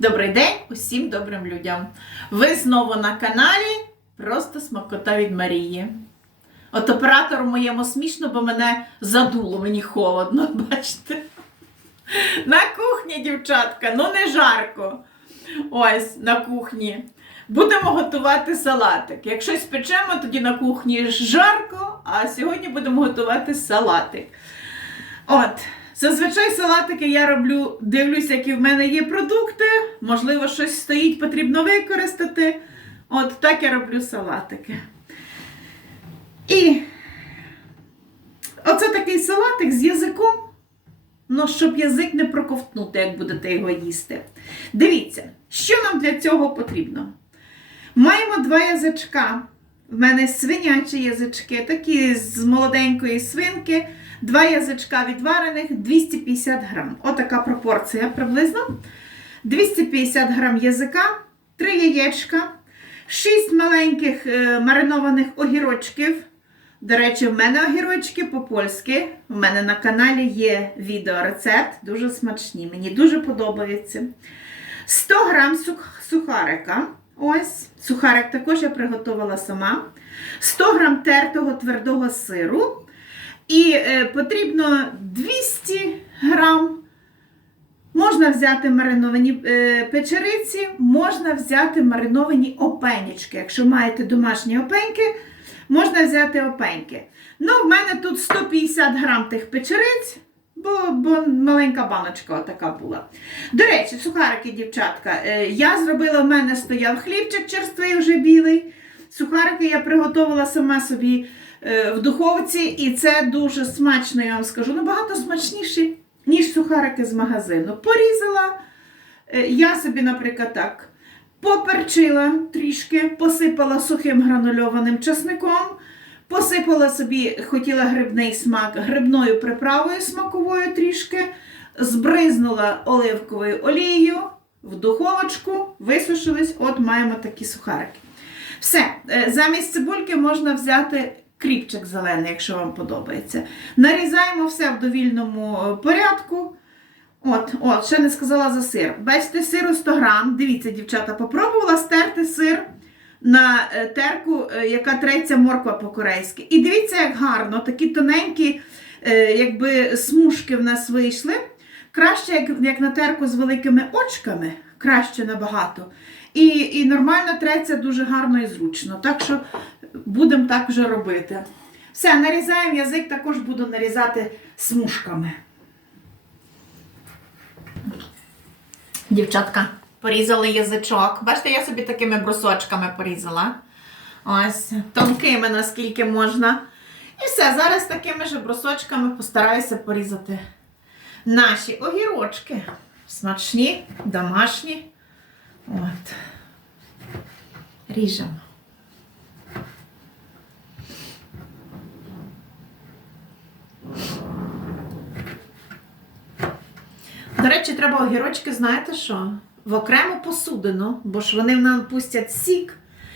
Добрий день усім добрим людям. Ви знову на каналі Просто смакота від Марії. От оператору моєму смішно, бо мене задуло, мені холодно, бачите? На кухні, дівчатка, ну не жарко. Ось на кухні. Будемо готувати салатик. Якщо спечемо, тоді на кухні жарко, а сьогодні будемо готувати салатик. От, зазвичай салатики я роблю, дивлюся, які в мене є продукти. Можливо, щось стоїть, потрібно використати. От так я роблю салатики. І оце такий салатик з язиком. Ну, щоб язик не проковтнути, як будете його їсти. Дивіться, що нам для цього потрібно. Маємо два язичка. В мене свинячі язички, такі з молоденької свинки. Два язичка відварених 250 грам. Отака пропорція приблизно. 250 грам язика, 3 яєчка, 6 маленьких е, маринованих огірочків. До речі, в мене огірочки по-польськи. У мене на каналі є відеорецепт, дуже смачні. Мені дуже подобаються. 100 грам сухарика. Ось, сухарик також я приготувала сама. 100 грам тертого твердого сиру. І е, потрібно 200 грам. Можна взяти мариновані е, печериці, можна взяти мариновані опенічки. Якщо маєте домашні опеньки, можна взяти опеньки. Ну, в мене тут 150 грам тих печериць, бо, бо маленька баночка така була. До речі, сухарики, дівчатка, е, я зробила, в мене стояв хлібчик черствий вже білий. Сухарики я приготувала сама собі в духовці, і це дуже смачно, я вам скажу. Набагато смачніше, ніж сухарики з магазину. Порізала. е, Я собі, наприклад, так поперчила трішки, посипала сухим гранульованим часником, посипала собі, хотіла грибний смак, грибною приправою смаковою трішки, збризнула оливковою олією в духовочку, висушились, от маємо такі сухарики. Все, е, замість цибульки можна взяти кріпчик зелений, якщо вам подобається. Нарізаємо все в довільному е, порядку. От, от, ще не сказала за сир. Бачите, сиру 100 грам. Дивіться, дівчата, попробувала стерти сир на е, терку, е, яка треться морква по-корейськи. І дивіться, як гарно, такі тоненькі якби, смужки в нас вийшли. Краще, як, як на терку з великими очками, краще набагато. І, і нормально треться дуже гарно і зручно. Так що будемо так вже робити. Все, нарізаємо язик, також буду нарізати смужками. Дівчатка, порізали язичок. Бачите, я собі такими брусочками порізала. Ось, тонкими, наскільки можна. І все, зараз такими ж брусочками постараюся порізати наші огірочки. Смачні, домашні. От. Ріжемо. До речі, треба огірочки, знаєте що? В окрему посудину, бо ж вони нам пустять сік,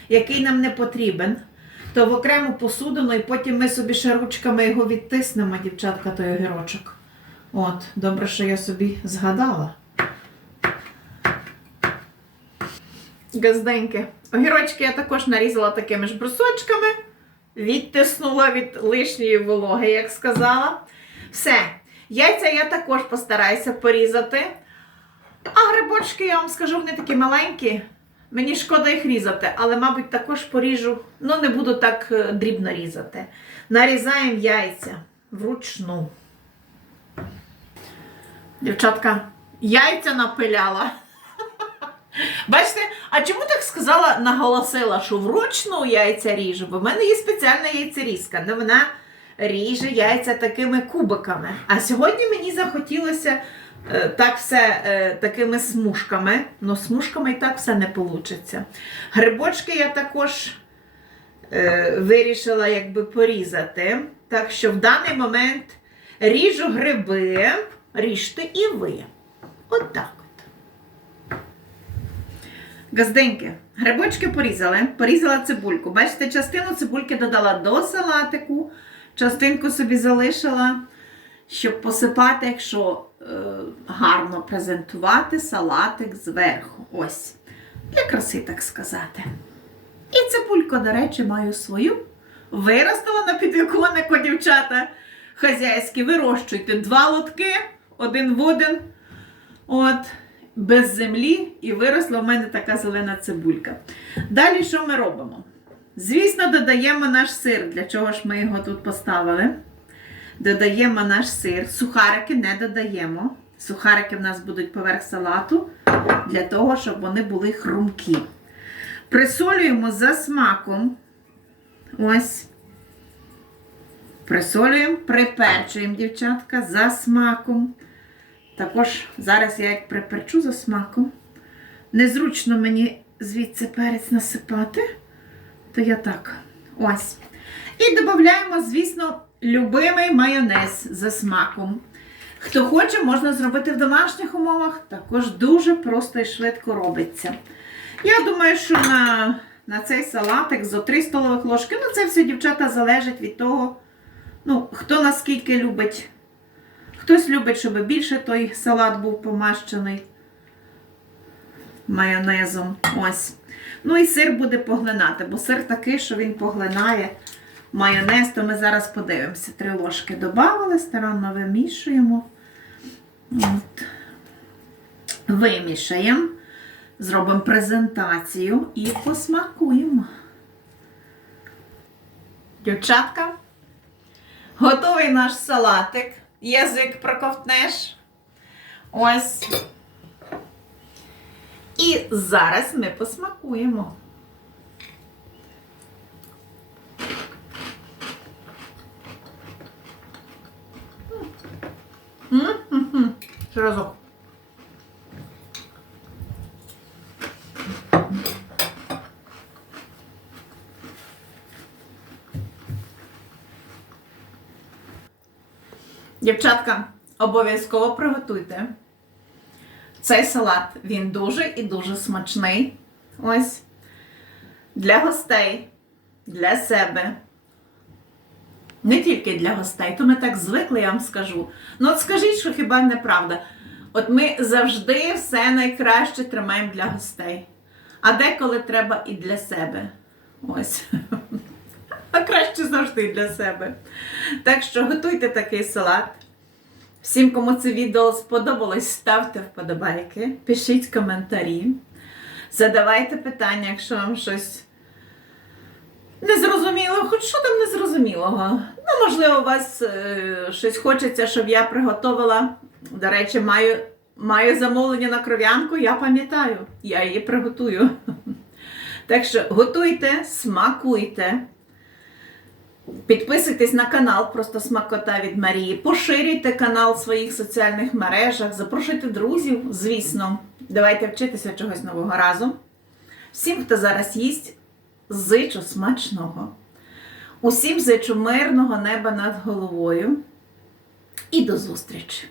який нам не потрібен. То в окрему посудину, і потім ми собі ще ручками його відтиснемо, дівчатка, той огірочок. От, добре, що я собі згадала. Газденьки. Огірочки я також нарізала такими ж брусочками, відтиснула від лишньої вологи, як сказала. Все. Яйця я також постараюся порізати. А грибочки, я вам скажу, вони такі маленькі. Мені шкода їх різати, але, мабуть, також поріжу. Ну, не буду так е, дрібно різати. Нарізаємо яйця вручну. Дівчатка, яйця напиляла. Бачите, а чому так сказала, наголосила, що вручну яйця ріжу? Бо в мене є спеціальна яйцерізка, де вона ріже яйця такими кубиками. А сьогодні мені захотілося е, так все е, такими смужками. Ну, смужками і так все не вийде. Грибочки я також е, вирішила якби порізати. Так що в даний момент ріжу гриби, ріжте і ви. От так. Газденьки, грибочки порізали, порізала цибульку. Бачите, частину цибульки додала до салатику, частинку собі залишила щоб посипати, якщо е, гарно презентувати салатик зверху. Ось. Для краси, так сказати. І цибульку, до речі, маю свою. Виростила на підвіконнику, дівчата хазяйські. Вирощуйте два лотки, один в один. От, без землі, і виросла в мене така зелена цибулька. Далі що ми робимо? Звісно, додаємо наш сир. Для чого ж ми його тут поставили? Додаємо наш сир. Сухарики не додаємо. Сухарики в нас будуть поверх салату для того, щоб вони були хрумкі. Присолюємо за смаком. Ось. Присолюємо, приперчуємо, дівчатка, за смаком. Також зараз я як приперчу за смаком. Незручно мені звідси перець насипати, то я так. Ось. І додаємо, звісно, любимий майонез за смаком. Хто хоче, можна зробити в домашніх умовах. Також дуже просто і швидко робиться. Я думаю, що на, на цей салатик зо 3 столових ложки, ну це все, дівчата, залежить від того, ну, хто наскільки любить. Хтось любить, щоб більше той салат був помащений майонезом. Ось. Ну і сир буде поглинати, бо сир такий, що він поглинає майонез, то ми зараз подивимося. Три ложки додали, старанно вимішуємо. От. Вимішаємо, зробимо презентацію і посмакуємо. Дівчатка, готовий наш салатик. Язик проковтнеш. Ось. І зараз ми посмакуємо. Ще разок. Дівчатка, обов'язково приготуйте. Цей салат він дуже і дуже смачний. Ось. Для гостей, для себе. Не тільки для гостей, то ми так звикли, я вам скажу. Ну, от скажіть, що хіба неправда. От ми завжди все найкраще тримаємо для гостей. А деколи треба і для себе. Ось. А краще завжди для себе. Так що готуйте такий салат. Всім, кому це відео сподобалось, ставте вподобайки, пишіть коментарі, задавайте питання, якщо вам щось незрозуміло, хоч що там незрозумілого. Ну, можливо, у вас е, щось хочеться, щоб я приготувала. До речі, маю, маю замовлення на кров'янку, я пам'ятаю, я її приготую. Так що готуйте, смакуйте. Підписуйтесь на канал Просто Смакота від Марії. Поширюйте канал в своїх соціальних мережах, запрошуйте друзів, звісно. Давайте вчитися чогось нового разом. Всім, хто зараз їсть, зичу смачного. Усім зичу мирного неба над головою. І до зустрічі!